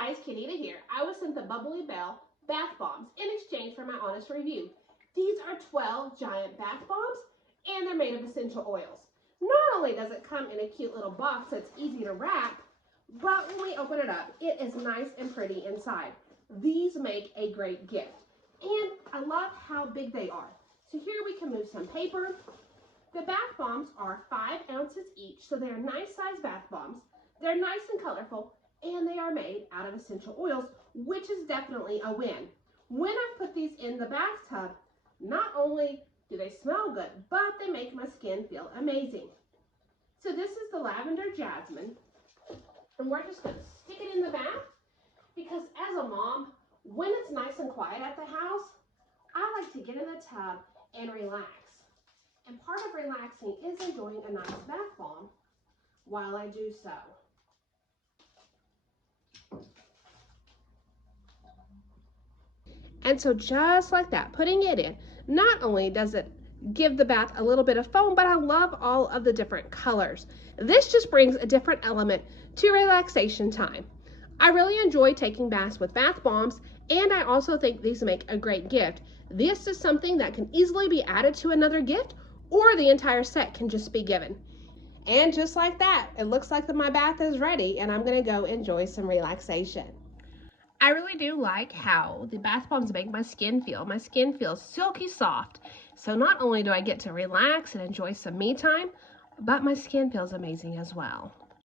guys, Kenita here. I was sent the Bubbly Belle bath bombs in exchange for my honest review. These are 12 giant bath bombs and they're made of essential oils. Not only does it come in a cute little box that's easy to wrap, but when we open it up, it is nice and pretty inside. These make a great gift. And I love how big they are. So here we can move some paper. The bath bombs are 5 ounces each, so they're nice size bath bombs. They're nice and colorful, and they are made out of essential oils, which is definitely a win. When I put these in the bathtub, not only do they smell good, but they make my skin feel amazing. So this is the lavender jasmine, and we're just going to stick it in the bath because as a mom, when it's nice and quiet at the house, I like to get in the tub and relax. And part of relaxing is enjoying a nice bath bomb while I do so. And so just like that, putting it in, not only does it give the bath a little bit of foam, but I love all of the different colors. This just brings a different element to relaxation time. I really enjoy taking baths with bath bombs, and I also think these make a great gift. This is something that can easily be added to another gift, or the entire set can just be given. And just like that, it looks like my bath is ready, and I'm gonna go enjoy some relaxation. I really do like how the bath bombs make my skin feel. My skin feels silky soft. So not only do I get to relax and enjoy some me time, but my skin feels amazing as well.